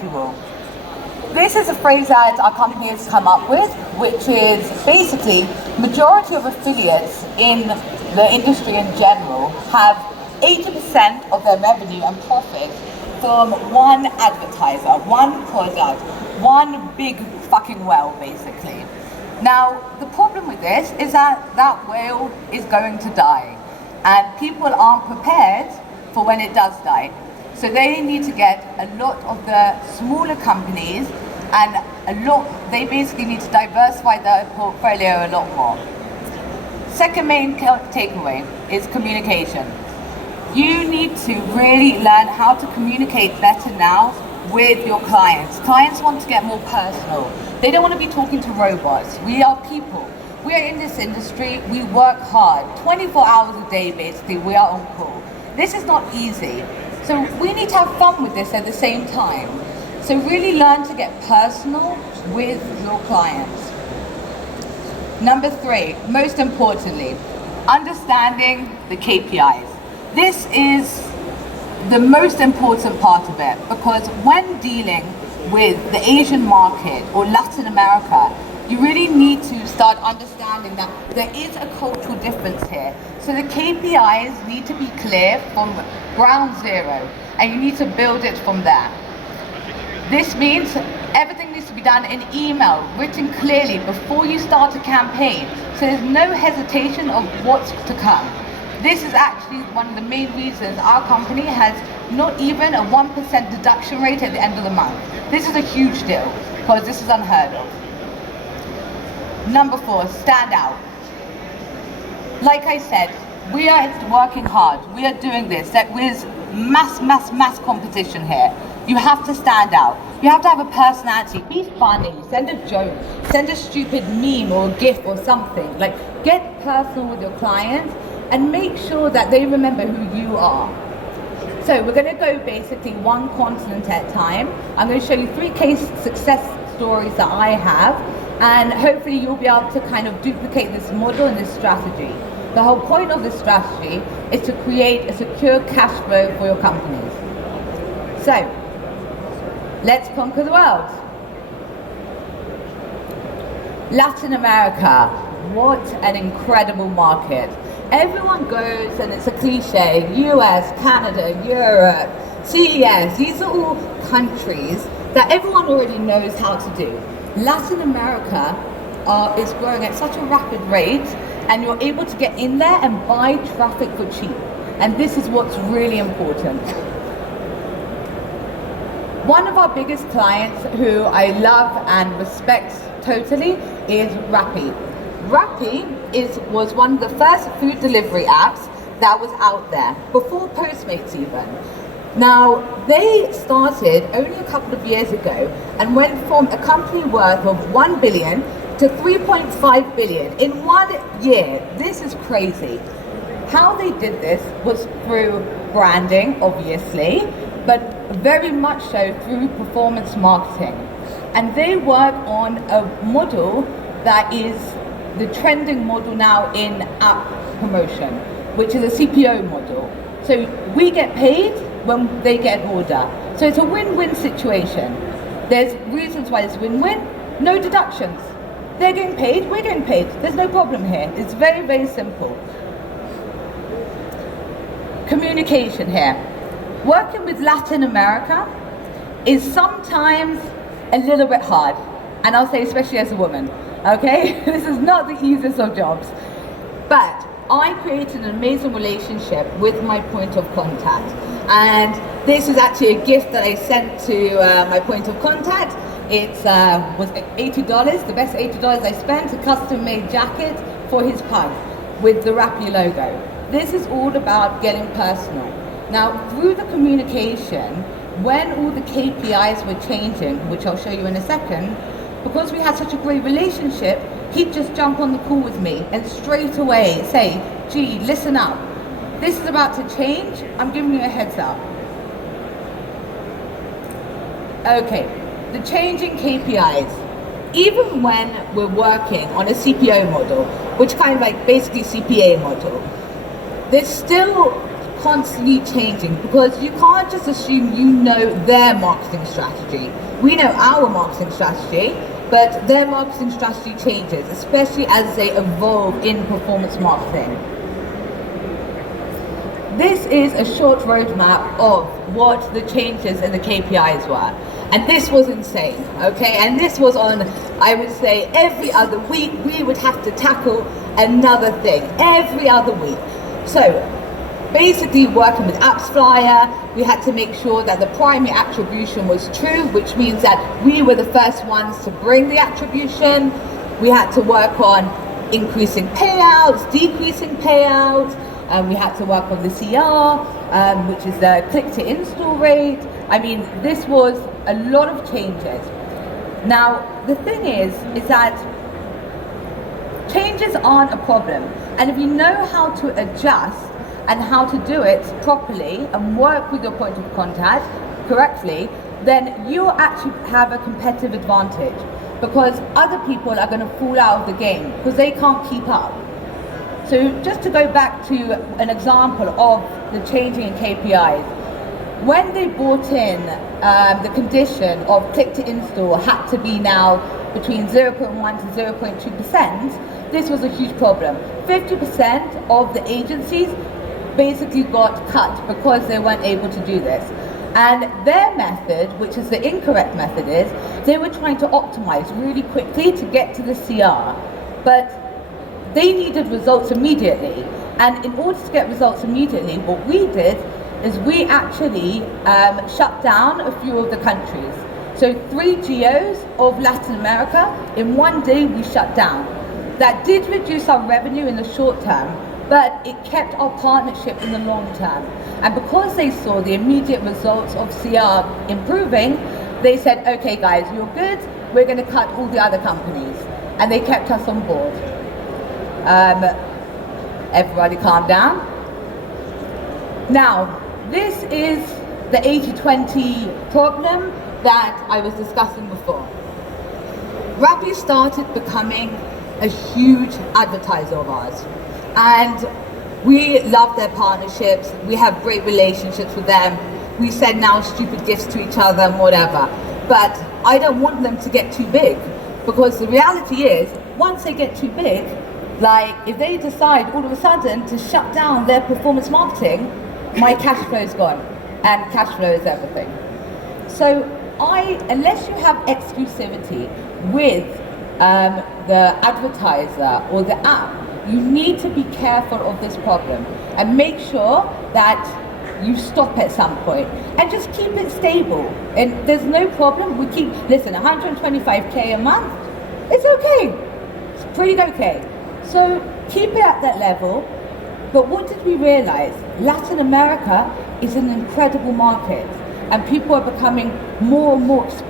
rule. This is a phrase that our company has come up with, which is basically majority of affiliates in the industry in general have 80% of their revenue and profit from one advertiser, one product, one big fucking whale basically. Now, the problem with this is that that whale is going to die and people aren't prepared for when it does die. So they need to get a lot of the smaller companies and they basically need to diversify their portfolio a lot more. Second main takeaway is communication. You need to really learn how to communicate better now with your clients. Clients want to get more personal. They don't want to be talking to robots. We are people. We are in this industry. We work hard. 24 hours a day, basically, we are on call. This is not easy. So we need to have fun with this at the same time. So really learn to get personal with your clients. Number 3, most importantly, understanding the KPIs. This is the most important part of it because when dealing with the Asian market or Latin America, you really need to start understanding that there is a cultural difference here. So the KPIs need to be clear from ground zero and you need to build it from there. This means everything needs to be done in email, written clearly before you start a campaign, so there's no hesitation of what's to come. This is actually one of the main reasons our company has not even a 1% deduction rate at the end of the month. This is a huge deal because this is unheard of. Number 4, stand out. Like I said, we are working hard. We are doing this. There is mass competition here. You have to stand out. You have to have a personality. Be funny. Send a joke. Send a stupid meme or a GIF or something. Like, get personal with your clients and make sure that they remember who you are. So we're going to go basically one continent at a time. I'm going to show you 3 case success stories that I have, and hopefully you'll be able to kind of duplicate this model and this strategy. The whole point of this strategy is to create a secure cash flow for your companies. So, let's conquer the world. Latin America, what an incredible market. Everyone goes, and it's a cliche, US, Canada, Europe, CES, these are all countries that everyone already knows how to do. Latin America is growing at such a rapid rate, and you're able to get in there and buy traffic for cheap. And this is what's really important. One of our biggest clients who I love and respect totally is Rappi. Rappi was one of the first food delivery apps that was out there, before Postmates even. Now, they started only a couple of years ago and went from a company worth of 1 billion to 3.5 billion in 1 year. This is crazy. How they did this was through branding, obviously, but very much so through performance marketing. And they work on a model that is the trending model now in app promotion, which is a CPO model. So we get paid when they get an order. So it's a win-win situation. There's reasons why it's win-win, no deductions. They're getting paid, we're getting paid. There's no problem here. It's very, very simple. Communication here. Working with Latin America is sometimes a little bit hard, and I'll say especially as a woman, okay? This is not the easiest of jobs, but I created an amazing relationship with my point of contact, and this is actually a gift that I sent to my point of contact. It was $80, the best $80 I spent, a custom-made jacket for his pug with the Rappi logo. This is all about getting personal. Now, through the communication, when all the KPIs were changing, which I'll show you in a second, because we had such a great relationship, he'd just jump on the call with me and straight away say, gee, listen up. This is about to change. I'm giving you a heads up. Okay, the changing KPIs. Even when we're working on a CPO model, which kind of like basically CPA model, there's still constantly changing because you can't just assume you know their marketing strategy. We know our marketing strategy, but their marketing strategy changes, especially as they evolve in performance marketing. This is a short roadmap of what the changes in the KPIs were. And this was insane, okay? And this was on, I would say, every other week, we would have to tackle another thing, every other week. So, basically working with Apps Flyer, we had to make sure that the primary attribution was true, which means that we were the first ones to bring the attribution. We had to work on increasing payouts, decreasing payouts. We had to work on the CR, which is the click to install rate. I mean, this was a lot of changes. Now, the thing is that changes aren't a problem. And if you know how to adjust and how to do it properly and work with your point of contact correctly, then you'll actually have a competitive advantage because other people are going to fall out of the game because they can't keep up. So just to go back to an example of the changing in KPIs, when they brought in the condition of click to install had to be now between 0.1 to 0.2%, this was a huge problem. 50% of the agencies basically got cut because they weren't able to do this. And their method, which is the incorrect method, is they were trying to optimize really quickly to get to the CR. But they needed results immediately, and in order to get results immediately, what we did is we actually shut down a few of the countries. So 3 geos of Latin America, in one day we shut down. That did reduce our revenue in the short term, but it kept our partnership in the long term. And because they saw the immediate results of CR improving, they said, okay guys, you're good, we're going to cut all the other companies. And they kept us on board. Everybody calm down. Now, this is the 80-20 problem that I was discussing before. Rappi started becoming a huge advertiser of ours. And we love their partnerships. We have great relationships with them. We send now stupid gifts to each other and whatever. But I don't want them to get too big because the reality is, once they get too big, like if they decide all of a sudden to shut down their performance marketing, my cash flow is gone, and cash flow is everything. So unless you have exclusivity with the advertiser or the app, you need to be careful of this problem and make sure that you stop at some point and just keep it stable. And there's no problem. We keep, listen, 125K a month, it's okay. It's pretty okay. So keep it at that level. But what did we realize? Latin America is an incredible market and people are becoming more and more exposed